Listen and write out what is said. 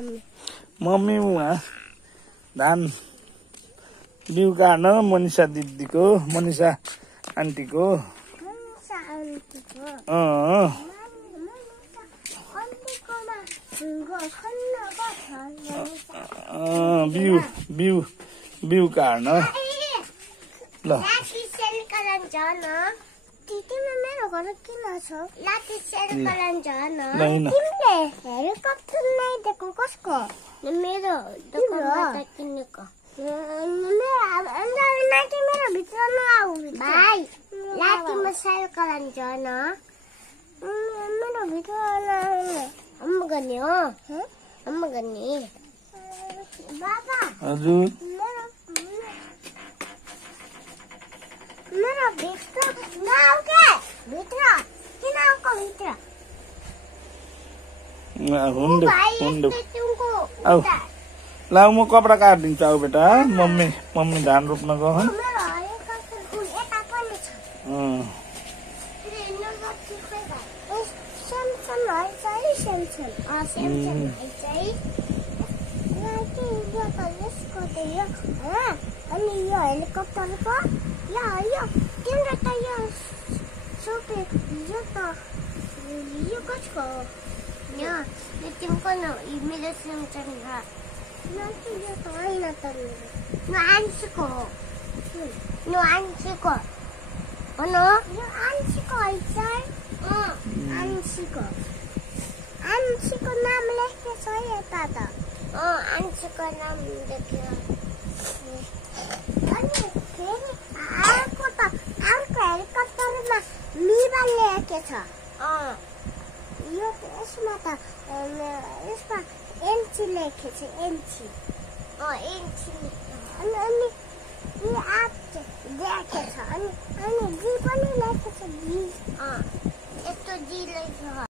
mummy धान बिउ काट्न मनिषा दिदीको मनिषा आन्टीको बिउ काट्न ल तिमीले मेरो घर किन छ लाठी सेयर गर्न जान तिमीले हेलिकप्टर नै देखेको कसको मेरो दोकानबाट किनेको मेरो भित्र नआऊ भाइ लाठीमा सेयर गर्न जान मेरो भित्र अम्म गर्ने हो अम्म गर्ने बाबा हजुर मेरो भित्र नआऊ के भित्र किन आउको भित्र हुन्डो आऊ ल म कपडा काटिदिन्छु आऊ बेटा मम्मी धान रोप्न गयो अनि यो हेलिकप्टरको यो तिम्रो त यो सोपे यो कसको यो तिम्रो न मेरो स्यामसङ हो यो त होइन त यो आन्सीको हो यो आन्सीको हो न यो आन्सीको हैछ आन्सीको नाम लेखेको छ यता त आन्सीको नाम लेख्यो अनि फेरि अर्को हेलिकप्टरमा मिरा लेखेको छ यो यसमा त यसमा एनसी लेखेको छ एनसी अनि यो आप लेखेको छ अनि जी पनि लेखेको छ जी यस्तो जी लेखेको